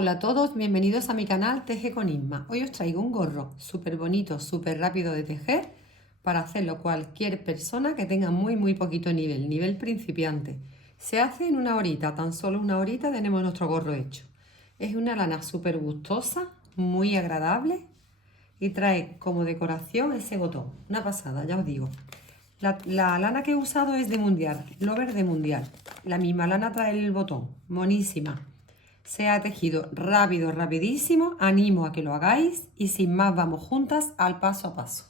Hola a todos, bienvenidos a mi canal Teje con Isma. Hoy os traigo un gorro súper bonito, súper rápido de tejer para hacerlo cualquier persona que tenga muy poquito nivel principiante. Se hace en una horita, tan solo una horita tenemos nuestro gorro hecho. Es una lana súper gustosa, muy agradable y trae como decoración ese botón. Una pasada, ya os digo. La lana que he usado es de Mundial, Lover de Mundial. La misma lana trae el botón, monísima. Se ha tejido rápido, rapidísimo. Animo a que lo hagáis y sin más vamos juntas al paso a paso.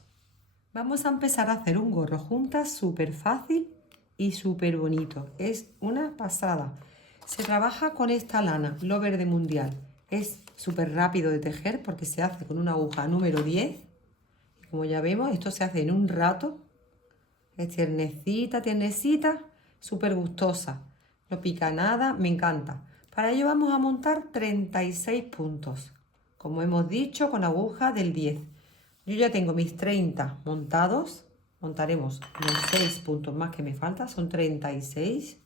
Vamos a empezar a hacer un gorro juntas súper fácil y súper bonito. Es una pasada. Se trabaja con esta lana Lover de Mundial. Es súper rápido de tejer porque se hace con una aguja número 10. Y como ya vemos, esto se hace en un rato. Es tiernecita, súper gustosa. No pica nada, me encanta. Para ello vamos a montar 36 puntos. Como hemos dicho, con aguja del 10. Yo ya tengo mis 30 montados. Montaremos los 6 puntos más que me faltan, son 36.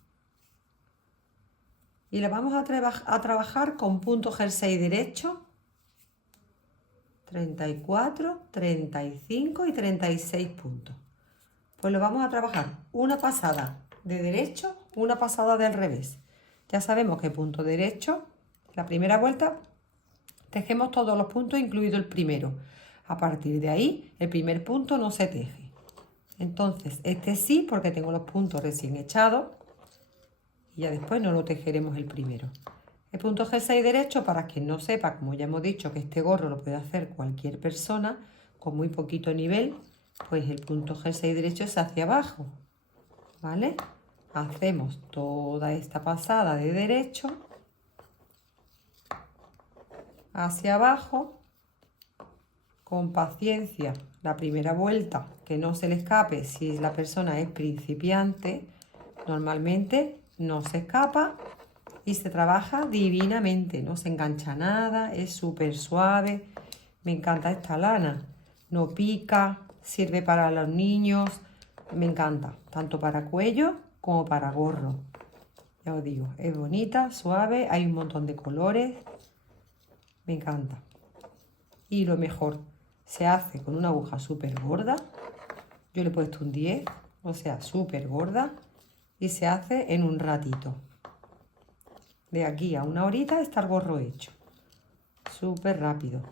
Y la vamos a trabajar con punto jersey derecho. 34, 35 y 36 puntos. Pues lo vamos a trabajar una pasada de derecho, una pasada del revés. Ya sabemos que punto derecho, la primera vuelta, tejemos todos los puntos, incluido el primero. A partir de ahí, el primer punto no se teje. Entonces, este sí, porque tengo los puntos recién echados. Y ya después no lo tejeremos el primero. El punto jersey derecho, para quien no sepa, como ya hemos dicho, que este gorro lo puede hacer cualquier persona con muy poquito nivel, pues el punto jersey derecho es hacia abajo, ¿vale? Hacemos toda esta pasada de derecho hacia abajo, con paciencia, la primera vuelta, que no se le escape si la persona es principiante, normalmente no se escapa y se trabaja divinamente, no se engancha nada, es súper suave, me encanta esta lana, no pica, sirve para los niños, me encanta, tanto para cuello como para gorro. Ya os digo, es bonita, suave, hay un montón de colores, me encanta. Y lo mejor, se hace con una aguja súper gorda, yo le he puesto un 10, o sea, súper gorda, y se hace en un ratito. De aquí a una horita está el gorro hecho, súper rápido.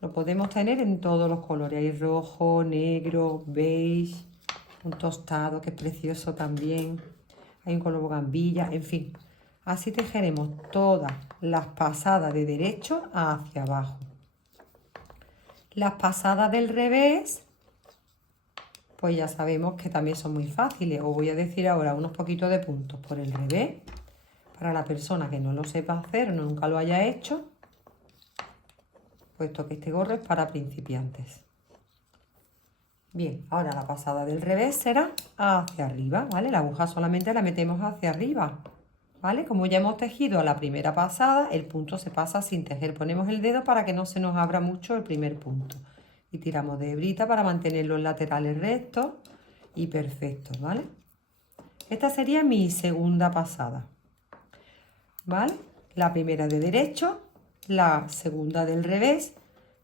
Lo podemos tener en todos los colores, hay rojo, negro, beige, un tostado que es precioso también, hay un color bogambilla, en fin. Así tejeremos todas las pasadas de derecho hacia abajo. Las pasadas del revés, pues ya sabemos que también son muy fáciles. Os voy a decir ahora unos poquitos de puntos por el revés, para la persona que no lo sepa hacer o nunca lo haya hecho, puesto que este gorro es para principiantes. Bien, ahora la pasada del revés será hacia arriba, ¿vale? La aguja solamente la metemos hacia arriba, ¿vale? Como ya hemos tejido a la primera pasada, el punto se pasa sin tejer. Ponemos el dedo para que no se nos abra mucho el primer punto. Y tiramos de hebrita para mantener los laterales rectos y perfectos, ¿vale? Esta sería mi segunda pasada, ¿vale? La primera de derecho, la segunda del revés.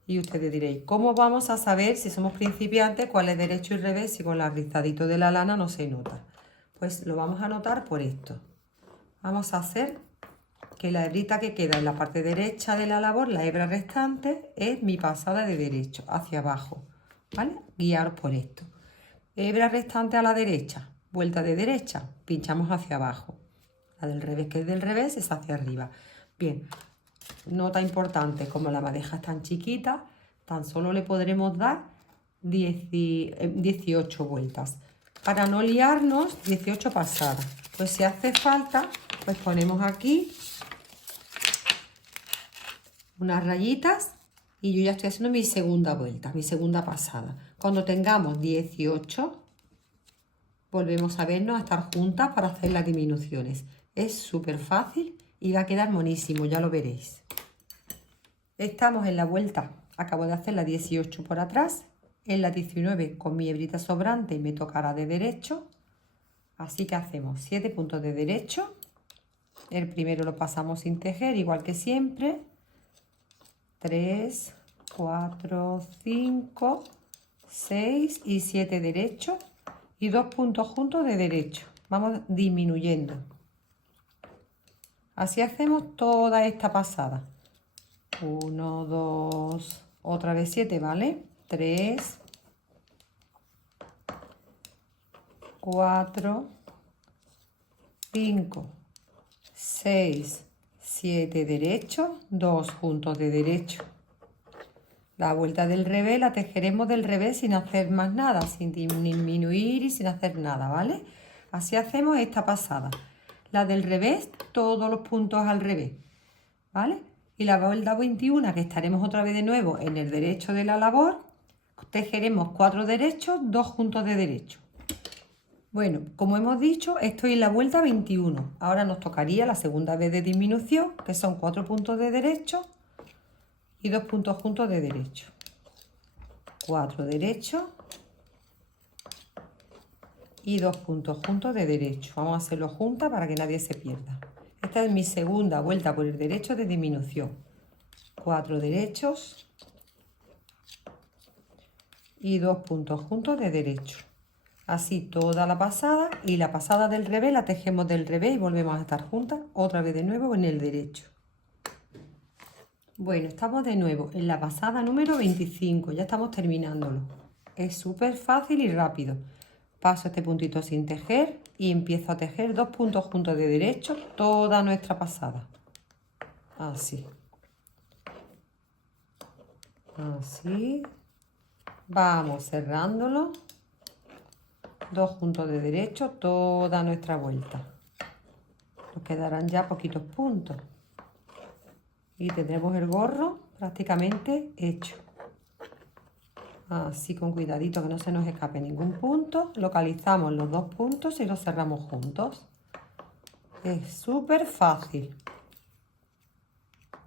Y ustedes diréis, ¿cómo vamos a saber si somos principiantes cuál es derecho y revés si con el rizadito de la lana no se nota? Pues lo vamos a notar por esto. Vamos a hacer que la hebrita que queda en la parte derecha de la labor, la hebra restante, es mi pasada de derecho hacia abajo, ¿vale? Guiaros por esto. Hebra restante a la derecha, vuelta de derecha, pinchamos hacia abajo. La del revés, que es del revés, es hacia arriba. Bien, nota importante, como la madeja es tan chiquita, tan solo le podremos dar 18 vueltas. Para no liarnos, 18 pasadas. Pues si hace falta, pues ponemos aquí unas rayitas y yo ya estoy haciendo mi segunda vuelta, mi segunda pasada. Cuando tengamos 18, volvemos a vernos, a estar juntas para hacer las disminuciones. Es súper fácil y va a quedar monísimo, ya lo veréis. Estamos en la vuelta, acabo de hacer la 18 por atrás, en la 19 con mi hebrita sobrante me tocará de derecho, así que hacemos 7 puntos de derecho El primero lo pasamos sin tejer, igual que siempre. 3, 4, 5, 6 y 7 derechos y 2 puntos juntos de derecho. Vamos disminuyendo. Así hacemos toda esta pasada. 1, 2, otra vez 7, ¿vale? 3, 4, 5, 6, 7 derechos, 2 juntos de derecho. La vuelta del revés la tejeremos del revés sin hacer más nada, sin disminuir y sin hacer nada, ¿vale? Así hacemos esta pasada. La del revés, todos los puntos al revés, ¿vale? Y la vuelta 21, que estaremos otra vez de nuevo en el derecho de la labor, tejeremos 4 derechos, 2 juntos de derecho. Bueno, como hemos dicho, estoy en la vuelta 21. Ahora nos tocaría la segunda vez de disminución, que son 4 puntos de derecho y 2 puntos juntos de derecho. 4 derechos y 2 puntos juntos de derecho. Vamos a hacerlo juntas para que nadie se pierda. Esta es mi segunda vuelta por el derecho de disminución. 4 derechos y 2 puntos juntos de derecho. Así toda la pasada, y la pasada del revés la tejemos del revés y volvemos a estar juntas otra vez de nuevo en el derecho. Bueno, estamos de nuevo en la pasada número 25, ya estamos terminándolo. Es súper fácil y rápido. Paso este puntito sin tejer y empiezo a tejer 2 puntos juntos de derecho toda nuestra pasada. Así. Así. Vamos cerrándolo. 2 juntos de derecho toda nuestra vuelta. Nos quedarán ya poquitos puntos. Y tendremos el gorro prácticamente hecho. Así con cuidadito que no se nos escape ningún punto. Localizamos los 2 puntos y los cerramos juntos. Es súper fácil.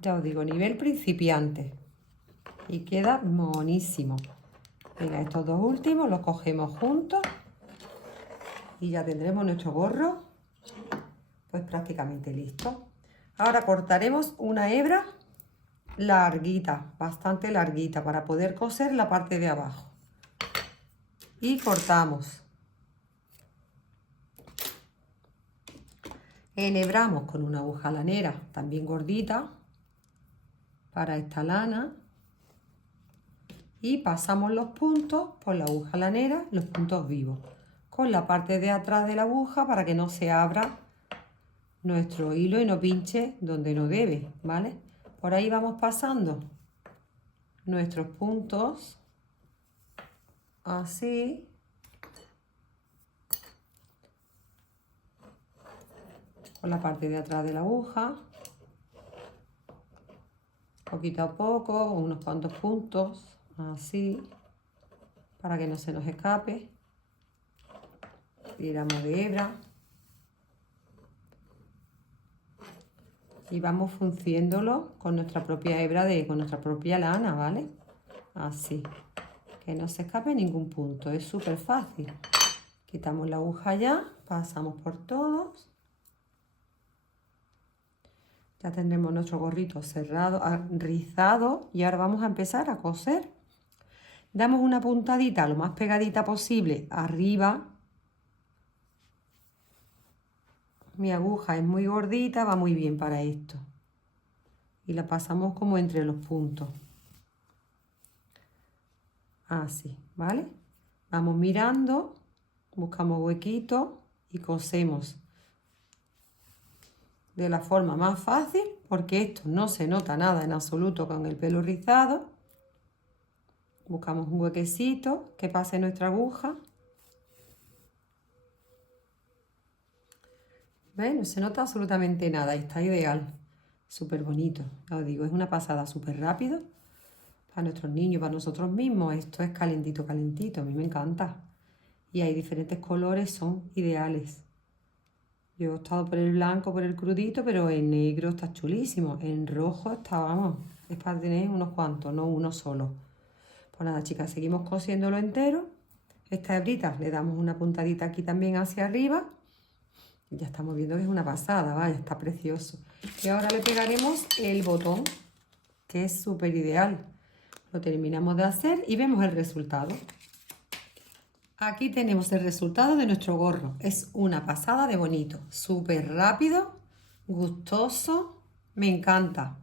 Ya os digo, nivel principiante. Y queda monísimo. Venga, estos 2 últimos los cogemos juntos. Y ya tendremos nuestro gorro pues prácticamente listo. Ahora cortaremos una hebra larguita, bastante larguita, para poder coser la parte de abajo. Y cortamos. Enhebramos con una aguja lanera, también gordita, para esta lana. Y pasamos los puntos por la aguja lanera, los puntos vivos, con la parte de atrás de la aguja para que no se abra nuestro hilo y no pinche donde no debe, ¿vale? Por ahí vamos pasando nuestros puntos, así. Por la parte de atrás de la aguja. Poquito a poco, unos cuantos puntos, así. Para que no se nos escape. Tiramos de hebra. Y vamos frunciéndolo con nuestra propia hebra, con nuestra propia lana, ¿vale? Así, que no se escape ningún punto, es súper fácil. Quitamos la aguja ya, pasamos por todos. Ya tendremos nuestro gorrito cerrado, rizado, y ahora vamos a empezar a coser. Damos una puntadita lo más pegadita posible arriba. Mi aguja es muy gordita, va muy bien para esto. Y la pasamos como entre los puntos. Así, ¿vale? Vamos mirando, buscamos huequitos y cosemos de la forma más fácil, porque esto no se nota nada en absoluto con el pelo rizado. Buscamos un huequecito que pase nuestra aguja. ¿Ves? No se nota absolutamente nada, está ideal. Súper bonito, ya os digo, es una pasada súper rápido. Para nuestros niños, para nosotros mismos, esto es calentito, calentito, a mí me encanta. Y hay diferentes colores, son ideales. Yo he optado por el blanco, por el crudito, pero en negro está chulísimo. En rojo está, vamos, es para tener unos cuantos, no uno solo. Pues nada, chicas, seguimos cosiéndolo entero. Esta hebrita le damos una puntadita aquí también hacia arriba. Ya estamos viendo que es una pasada, vaya, está precioso. Y ahora le pegaremos el botón, que es súper ideal. Lo terminamos de hacer y vemos el resultado. Aquí tenemos el resultado de nuestro gorro. Es una pasada de bonito, súper rápido, gustoso, me encanta.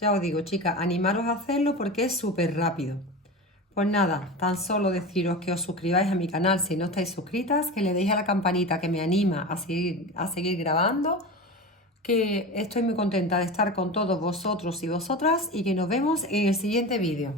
Ya os digo, chicas, animaros a hacerlo porque es súper rápido. Pues nada, tan solo deciros que os suscribáis a mi canal si no estáis suscritas, que le deis a la campanita que me anima a seguir grabando, que estoy muy contenta de estar con todos vosotros y vosotras y que nos vemos en el siguiente vídeo.